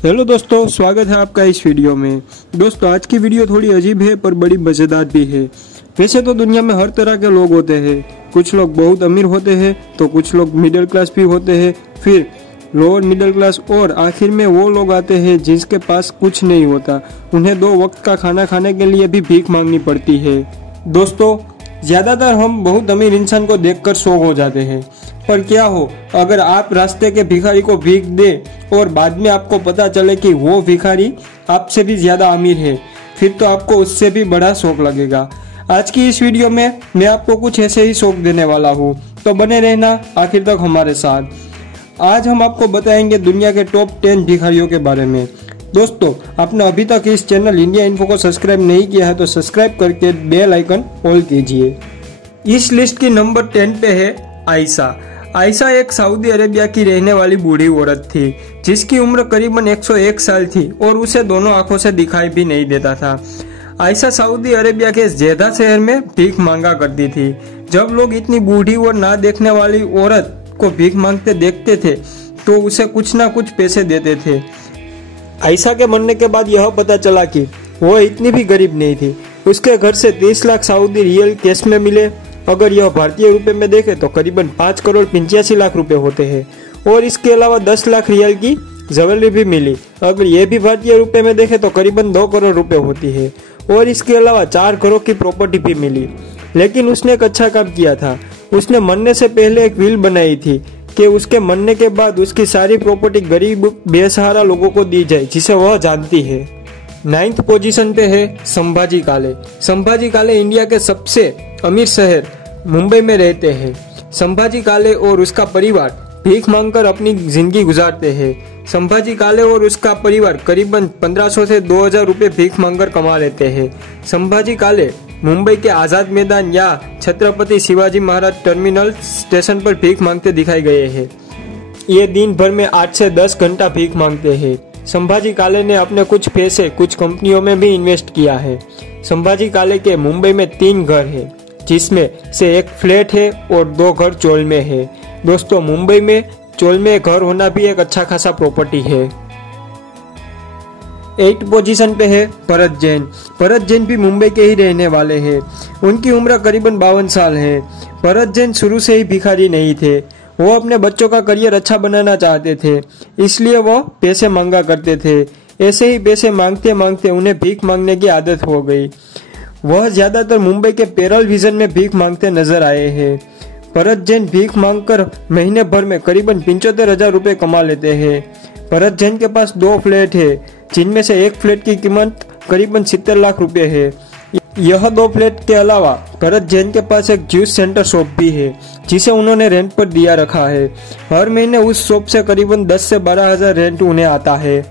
Hello दोस्तों, स्वागत है आपका इस वीडियो में। दोस्तों, आज की वीडियो थोड़ी अजीब है पर बड़ी मज़ेदार भी है। वैसे तो दुनिया में हर तरह के लोग होते हैं। कुछ लोग बहुत अमीर होते हैं तो कुछ लोग मिडिल क्लास भी होते हैं, फिर लोअर मिडिल क्लास और आखिर में वो लोग आते हैं जिनके पास कुछ नहीं होता। उन्हें 2 वक्त का खाना खाने के लिए भी भीख मांगनी पड़ती है। दोस्तों, ज़्यादातर हम बहुत अमीर इंसान को देखकर शौक हो जाते हैं, पर क्या हो अगर आप रास्ते के भिखारी को भीख दें और बाद में आपको पता चले कि वो भिखारी आपसे भी ज़्यादा अमीर है, फिर तो आपको उससे भी बड़ा शौक लगेगा। आज की इस वीडियो में मैं आपको कुछ ऐसे ही शौक देने वाला हूँ, तो बने रहना आखिर तक हमारे साथ। आज हम आपको बताएंगे दुनिया के टॉप 10 भिखारियों के बारे में। दोस्तों, आपने अभी तक इस चैनल इंडिया इन्फो को सब्सक्राइब नहीं किया है तो सब्सक्राइब करके बेल आइकन ऑल कीजिए। इस लिस्ट की नंबर 10 पे है आयशा। आयशा एक सऊदी अरेबिया की रहने वाली बूढ़ी औरत थी जिसकी उम्र करीबन 101 साल थी और उसे दोनों आंखों से दिखाई भी नहीं देता था। आयशा सऊदी अरेबिया के जेदा शहर में भीख मांगा करती थी। जब लोग इतनी बूढ़ी और ना देखने वाली औरत को भीख मांगते देखते थे तो उसे कुछ ना कुछ पैसे देते थे। आयशा के मरने के बाद यह पता चला कि वो इतनी भी गरीब नहीं थी। उसके घर से 30 लाख सऊदी रियल कैश में मिले। अगर यह भारतीय रुपए में देखे तो करीबन 5 करोड़ 85 लाख रुपए होते हैं और इसके अलावा 10 लाख रियल की ज्वेलरी भी मिली। अगर यह भी भारतीय रुपए में देखे तो करीबन 2 करोड़ रुपए होती है और इसके अलावा 4 करोड़ की प्रॉपर्टी भी मिली। लेकिन उसने एक अच्छा काम किया था। उसने मरने से पहले एक विल बनाई थी कि उसके मरने के बाद उसकी सारी प्रॉपर्टी गरीब बेसहारा लोगों को दी जाए जिसे वह जानती है। 9th पोजीशन पे है संभाजी काले। संभाजी काले इंडिया के सबसे अमीर शहर मुंबई में रहते हैं। संभाजी काले और उसका परिवार भीख मांगकर अपनी जिंदगी गुजारते हैं। संभाजी काले और उसका परिवार करीबन 1500 से 2000 रुपए भीख मांगकर कमा लेते हैं। संभाजी काले मुंबई के आजाद मैदान या छत्रपति शिवाजी महाराज टर्मिनल स्टेशन पर भीख मांगते दिखाई गए हैं। ये दिन भर में 8 से 10 घंटा भीख मांगते हैं। संभाजी काले ने अपने कुछ पैसे कुछ कंपनियों में भी इन्वेस्ट किया है। संभाजी काले के मुंबई में 3 घर हैं, जिसमें से एक फ्लैट है और 2 घर चोल में है। दोस्तों, मुंबई में चोल में घर होना भी एक अच्छा खासा प्रॉपर्टी है। 8th पोजीशन पे है भरत जैन। भरत जैन भी मुंबई के ही रहने वाले हैं। उनकी उम्र करीबन 52 साल है। भरत जैन शुरू से ही भिखारी नहीं थे। वो अपने बच्चों का करियर अच्छा बनाना चाहते थे, इसलिए वो पैसे मांगा करते थे। ऐसे ही पैसे मांगते मांगते उन्हें भीख मांगने की आदत हो गई। वह ज्यादातर मुंबई के पेरल विजन में भीख मांगते नजर आए हैं। भरत जैन भीख मांगकर महीने भर में करीबन 75,000 रुपए कमा लेते हैं। भरत जैन के पास 2 फ्लैट है, जिनमें से एक फ्लैट की कीमत करीबन 70 लाख रुपए है। यह 2 फ्लैट के अलावा भरत जैन के पास एक जूस सेंटर शॉप भी है, जिसे उन्होंने रेंट पर दिया रखा है। हर महीने उस शॉप से करीबन 10 से 12,000 रेंट उन्हें आता है।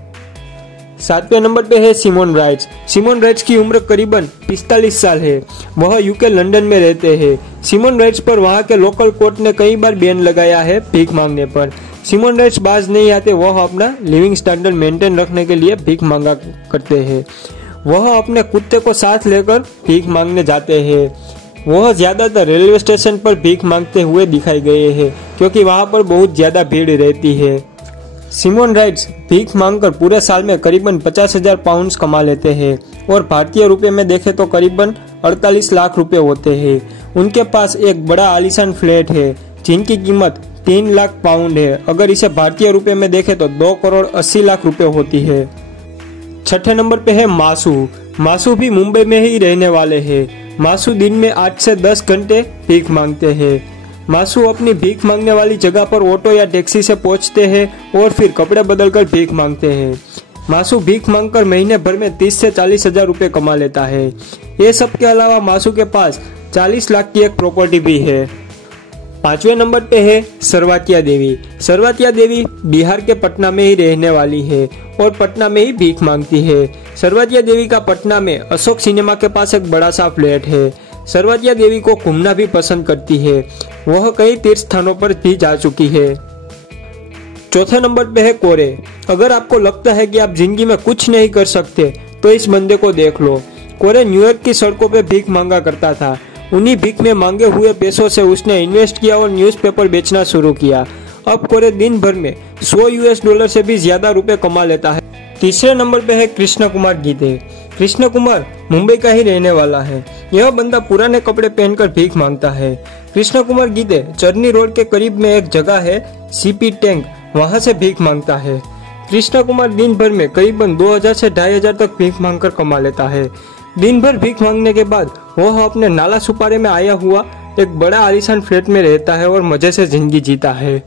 7वें नंबर पे है सिमोन राइट्स। सिमोन राइट्स की उम्र करीबन 45 साल है। वह यूके लंदन में रहते हैं। सिमोन राइट्स पर वहां के लोकल कोर्ट ने कई बार बैन लगाया है भीख मांगने पर। सिमोन राइट्स बाज नहीं आते। वह अपना लिविंग स्टैंडर्ड मेंटेन रखने के लिए भीख मांगा करते हैं। वह अपने कुत्ते को साथ लेकर भीख मांगने जाते हैं। वह ज्यादातर रेलवे स्टेशन पर भीख मांगते हुए दिखाई गए हैं, क्योंकि वहां पर बहुत ज्यादा भीड़ रहती है। सिमोन राइट्स भीख मांगकर पूरे साल में करीबन 50,000 पाउंड कमा लेते हैं और भारतीय रुपए में देखें तो करीबन 48 लाख रुपए होते हैं। उनके पास एक बड़ा आलीशान फ्लैट है, जिनकी कीमत 3 लाख पाउंड है। अगर इसे भारतीय रुपए में देखें तो 2 करोड़ 80 लाख रुपए होती है। 6ठे नंबर पे है मासू। मासू भी मुंबई में ही रहने वाले हैं। मासू दिन में 8 से 10 घंटे भीख मांगते हैं। मासू अपनी भीख मांगने वाली जगह पर ऑटो या टैक्सी से पहुंचते हैं और फिर कपड़े बदलकर भीख मांगते हैं। मासू भीख मांगकर महीने भर में 30 से 40,000 रुपए कमा लेता है। ये सब के अलावा मासू के पास 40 लाख की एक प्रॉपर्टी भी है। 5वें नंबर पे है सर्वातिया देवी। सर्वातिया देवी बिहार के पटना में ही रहने वाली है और पटना में ही भीख मांगती है। सर्वातिया देवी का पटना में अशोक सिनेमा के पास एक बड़ा सा फ्लैट है। सर्वातिया देवी को घूमना भी पसंद करती है। वह कई तीर्थ स्थानों पर भी जा चुकी है। 4थे नंबर पे है कोरे। अगर आपको लगता है कि आप जिंदगी में कुछ नहीं कर सकते तो इस बंदे को देख लो। कोरे न्यूयॉर्क की सड़कों पे भीख मांगा करता था। उन्हीं भीख में मांगे हुए पैसों से उसने इन्वेस्ट किया और न्यूज़पेपर बेचना शुरू किया। अब कोरे दिन भर में $100 से भी ज्यादा रुपए कमा लेता है। तीसरे नंबर पे है कृष्ण कुमार गीते। कृष्ण कुमार मुंबई का ही रहने वाला है। यह बंदा पुराने कपड़े पहनकर भीख मांगता है। कृष्ण कुमार गीते चरनी रोड के करीब में एक जगह है सीपी टैंक, वहां से भीख मांगता है। कृष्ण कुमार दिन भर में करीबन 2000 से 2500 तक भीख मांगकर कमा लेता है। दिन भर भीख मांगने के बाद वह अपने नाला सुपारे में आया हुआ एक बड़ा आलीशान फ्लैट में रहता है और मजे से जिंदगी जीता है।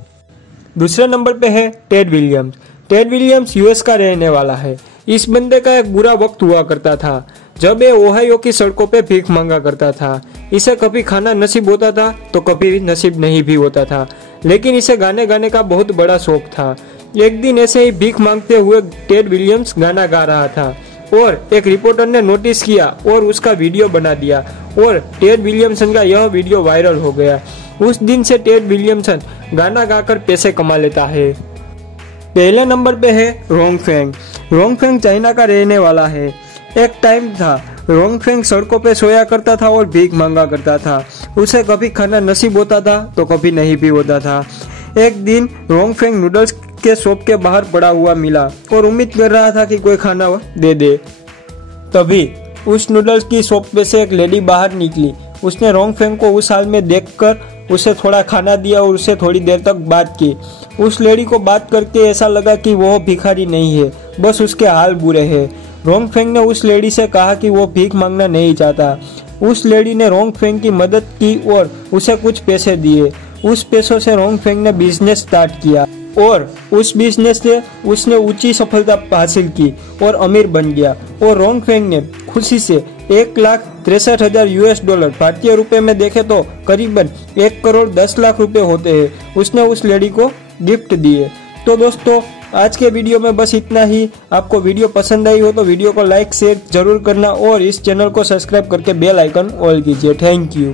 दूसरे नंबर पे है Ted Williams. Ted Williams US का रहने वाला है। इस बंदे का एक बुरा वक्त हुआ करता था जब ये ओहायो की सड़कों पे भीख मांगा करता था। इसे कभी खाना नसीब होता था तो कभी नसीब नहीं भी होता था, लेकिन इसे गाने गाने का बहुत बड़ा शौक था। एक दिन ऐसे ही भीख मांगते हुए टेड विलियम्स गाना गा रहा था और एक रिपोर्टर ने नोटिस किया और उसका वीडियो बना दिया और टेड विलियमसन का यह वीडियो वायरल हो गया। उस दिन से टेड विलियमसन गाना गाकर पैसे कमा लेता है। पहले नंबर पे है रोंगफेंग। रोंगफेंग चाइना का रहने वाला है। एक टाइम था रोंगफेंग सड़कों पे सोया करता था और भीख मांगा करता था। उसे कभी खाना नसीब होता था तो कभी नहीं भी होता था। एक दिन रोंगफेंग नूडल्स के शॉप के बाहर पड़ा हुआ मिला और उम्मीद कर रहा था कि कोई खाना दे दे। तभी उस नूडल्स की शॉप पे से एक लेडी बाहर निकली। उसने रोंगफेंग को उस हाल में देखकर उसे थोड़ा खाना दिया और उससे थोड़ी देर तक बात की। उस लेडी को बात करके ऐसा लगा कि वह भिखारी नहीं है, बस उसके हाल बुरे हैं। रोंगफेंग ने उस लेडी से कहा कि वो भीख मांगना नहीं चाहता। उस लेडी ने रोंगफेंग की मदद की और उसे कुछ पैसे दिए। उस पैसों से रोंगफेंग ने बिजनेस स्टार्ट किया और उस बिजनेस से उसने ऊंची सफलता हासिल की और अमीर बन गया। और रोंगफेंग ने खुशी से 1,63,000 US$, भारतीय रुपए में देखे तो करीबन 1,10,00,000 रुपए होते हैं, उसने उस लेडी को गिफ्ट दिए। तो दोस्तों आज के वीडियो में बस इतना ही। आपको वीडियो पसंद आई हो तो वीडियो को लाइक शेयर जरूर करना और इस चैनल को सब्सक्राइब करके बेल आइकन ऑल कीजिए। Thank you.